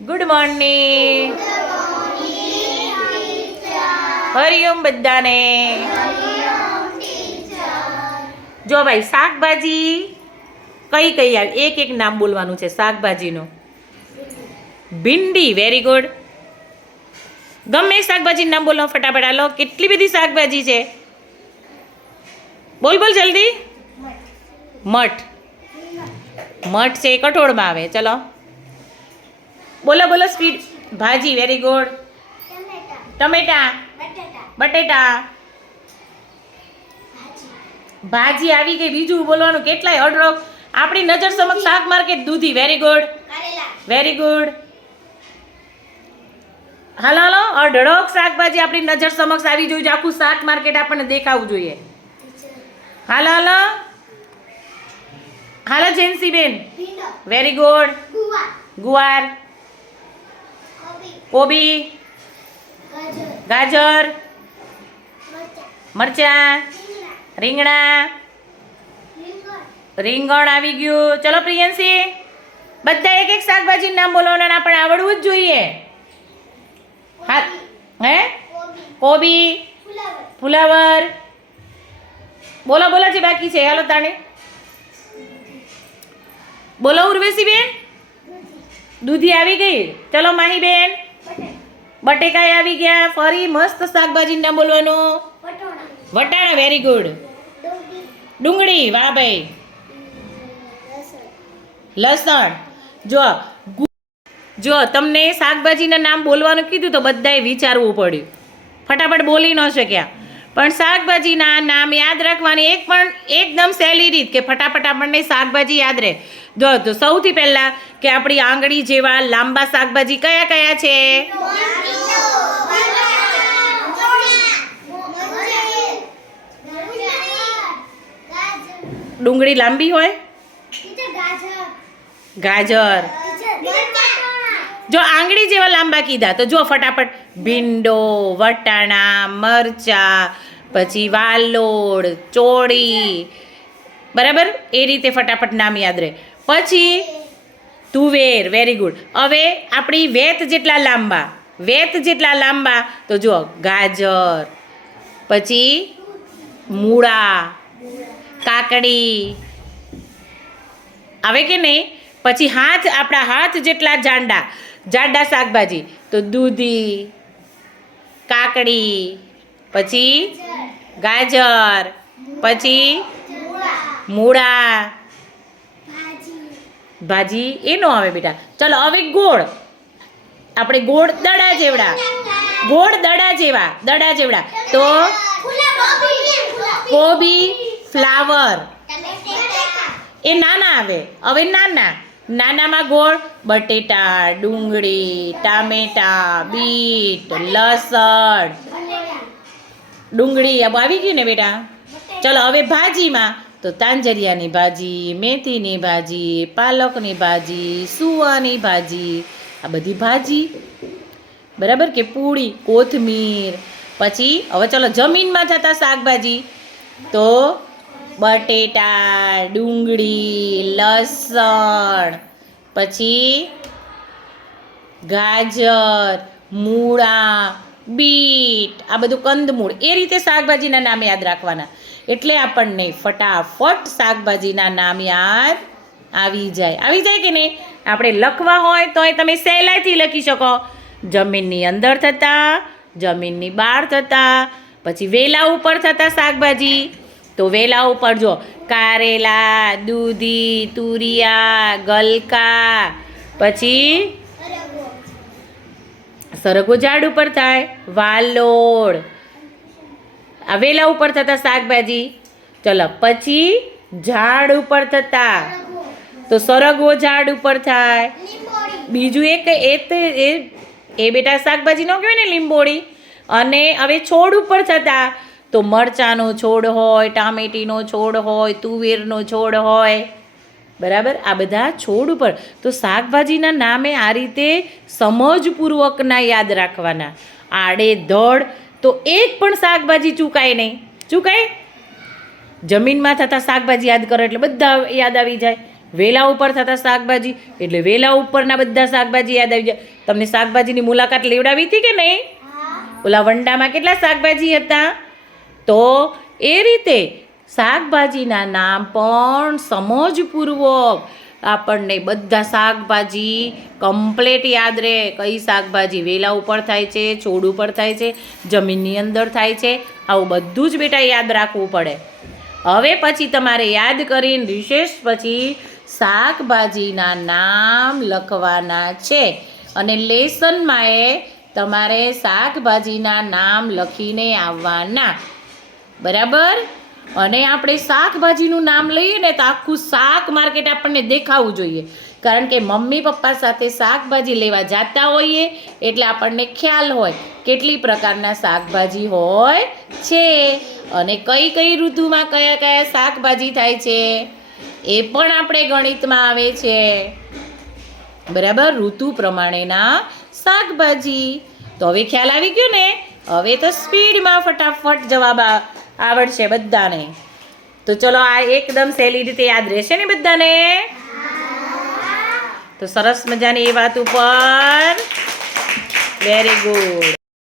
Good morning Hariom બધાને. જો ભાઈ શાકભાજી કઈ કઈ આવી? એક એક નામ બોલવાનું છે શાકભાજીનું. ભીંડી વેરી ગુડ ગમે શાકભાજીનું નામ બોલો ફટાફટ હાલો. કેટલી બધી શાકભાજી છે? બોલ બોલ જલ્દી. મઠ. મઠ. છે કઠોળમાં આવે. ચલો. બોલો બોલો સ્પીડ ભાજી વેરી ગુડ ટમેટા. બટેટા. ભાજી આવી ગઈ. બીજું બોલવાનું કેટલાય ઓર્ડરો આપણી નજર સમક્ષ શાક માર્કેટ દૂધી. વેરી ગુડ વેરી ગુડ હાલો હાલો. અઢળક શાકભાજી આપણી નજર સમક્ષ આવી જોઈએ આખું શાક માર્કેટ આપણને દેખાવું જોઈએ. હાલો હાલો. હાલો જેન્સીબેન. વેરી ગુડ ગુવાર. કોબી? ગાજર. મરચાં. રીંગણા. રીંગણ આવી ગયું. ચલો પ્રિયંસી બધા એક એક શાકભાજીનું નામ બોલવાના પણ આવડવું જ જોઈએ. હા, હે? કોબી ફુલાવર બોલો બોલો જે બાકી છે. હાલો તાણે. બોલો ઉર્વેશી બેન. દૂધી આવી ગઈ. ચલો માહી બેન. બટેકાઈ આવી ગયા, ફરી મસ્ત શાકભાજી નામ બોલવાનું. વટાણા વેરી ગુડ ડુંગળી, વાહ ભાઈ. લસણ. જો જો, તમને શાકભાજીના નામ બોલવાનું કીધું તો બધાએ વિચારવું પડ્યું. ફટાફટ બોલી ન શક્યા. પણ શાકભાજીના નામ યાદ રાખવાની એક પણ એકદમ સહેલી રીત કે ફટાફટ આપણને શાકભાજી યાદ રહે. જો, તો સૌથી પહેલાં કે આપણી આંગળી જેવા લાંબા શાકભાજી કયા કયા છે? ડુંગળી લાંબી હોય? ગાજર. જો આંગળી જેવા લાંબા કીધા તો જો ફટાફટ. ભીંડો વટાણા મરચા પછી વાલોડ ચોળી. બરાબર? એ રીતે ફટાફટ નામ યાદ રહે. પછી તુવેર વેરી ગુડ હવે આપણી વેત જેટલા લાંબા વેત જેટલા લાંબા તો જુઓ ગાજર પછી મૂળા. કાકડી. આવે કે નહીં? પછી હાથ આપણા હાથ જેટલા જાંડા. જાડા શાકભાજી. તો દૂધી કાકડી પછી ગાજર પછી મૂળા. ભાજી. એ નો આવે બેટા. ચલો હવે ગોળ. આપણે ગોળ દડા જેવડા. ગોળ દડા જેવા દડા જેવડા. તો કોબી ફ્લાવર. એ નાના આવે. હવે નાના. નાનામાં ગોળ, બટેટા, ડુંગળી, ટામેટા, બીટ, લસણ. ડુંગળી આ આવી ગયું ને બેટા? ચલો હવે ભાજીમાં તો તાંજરિયાની ભાજી, મેથીની ભાજી, પાલકની ભાજી, સુવાની ભાજી. આ બધી ભાજી. બરાબર કે પૂળી કોથમીર. પછી, હવે ચલો જમીનમાં થતા શાકભાજી. તો બટેટા, ડુંગળી, લસણ, પછી ગાજર, મૂળા, બીટ, આ બધું કંદમૂળ. એ રીતે શાકભાજીના નામ યાદ રાખવાના. એટલે આપણને ફટાફટ શાકભાજીના નામ યાદ આવી જાય. આવી જાય કે નહીં? આપણે લખવા હોય તો તમે સહેલાઈથી લખી શકો. જમીનની અંદર થતા, જમીનની બહાર થતા, પછી વેલા ઉપર થતા શાકભાજી. તો વેલા ઉપર જો, કારેલા, દૂધી, તુરિયા, ગલકા, પછી સરગવો ઝાડ ઉપર થાય વાલોડ આ વેલા ઉપર થતા શાકભાજી. ચલો, પછી ઝાડ ઉપર થતા. તો સરગવો ઝાડ ઉપર થાય. બીજું એક એ એ બેટા શાકભાજી ન કહેવાય ને લીંબોળી. અને હવે છોડ ઉપર થતા. તો મરચાંનો છોડ હોય ટામેટીનો છોડ હોય તુવેરનો છોડ હોય. બરાબર? આ બધા છોડ ઉપર. તો શાકભાજીના નામે આ રીતે સમજપૂર્વકના યાદ રાખવાના. આડે ધડ તો એક પણ શાકભાજી ચૂકાય નહીં. ચૂકાય? જમીનમાં થતા શાકભાજી યાદ કરો એટલે બધા યાદ આવી જાય. વેલા ઉપર થતા શાકભાજી એટલે વેલા ઉપરના બધા શાકભાજી યાદ આવી જાય. તમને શાકભાજીની મુલાકાત લેવડાવી હતી કે નહીં? ઓલા વંડામાં કેટલા શાકભાજી હતા? તો એ રીતે શાકભાજીના નામ પણ સમજપૂર્વક આપણને બધા શાકભાજી કમ્પ્લેટ યાદ રહે. કઈ શાકભાજી વેલા ઉપર થાય છે, છોડ ઉપર થાય છે, જમીનની અંદર થાય છે, આવું બધું જ બેટા યાદ રાખવું પડે. હવે પછી તમારે યાદ કરીને વિશેષ પછી શાકભાજીના નામ લખવાના છે. અને લેસનમાં એ તમારે શાકભાજીના નામ લખીને આવવાના. બરાબર? અને આપણે શાકભાજીનું નામ લઈએ ને તો આખું શાક માર્કેટ આપણને દેખાવું જોઈએ. કારણ કે મમ્મી પપ્પા સાથે શાકભાજી લેવા જતા હોઈએ એટલે આપણને ખ્યાલ હોય કેટલી પ્રકારના શાકભાજી હોય છે. અને કઈ કઈ ઋતુમાં કયા કયા શાકભાજી થાય છે એ પણ આપણે ગણિતમાં આવે છે. બરાબર? ઋતુ પ્રમાણેના શાકભાજી. તો હવે ખ્યાલ આવી ગયો ને? હવે તો સ્પીડમાં ફટાફટ જવાબ આ- આવડશે બધાને. તો ચલો આ એકદમ સહેલી રીતે યાદ રહેશે ને બધાને? તો સરસ મજાની એ વાત ઉપર. Very good